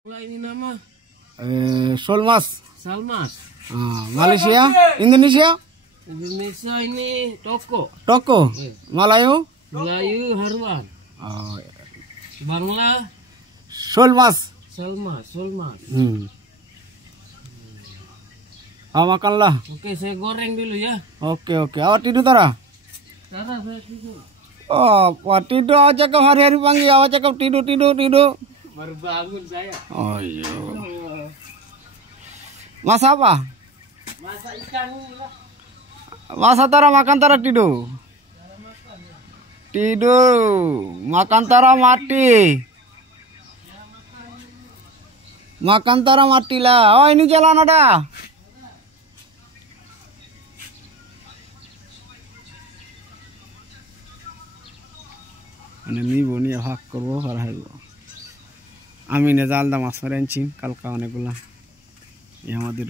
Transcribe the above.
Ini nama Solmas. Salmas. Malaysia, Indonesia. Indonesia ini Toko. Toko. Melayu. Melayu Harwan. Bangla Solmas. Salmas. Makanlah. Oke, saya goreng dulu ya. Oke. Awak tidur Tara? Tara, saya tidur. Oh, tidur aja kau hari-hari panggil. Awak cakap tidur. Baru bangun saya. Oh iya. Masak apa? Masak ikan lah. Masak Tara makan Tara tidur. Makan Tara mati. Makan Tara matilah. Oh ini jalan ada. আমি বনি ভাগ করবো আমি নেজাল দাম আসরেন চিন কালকা অনেকগুলা আমাদের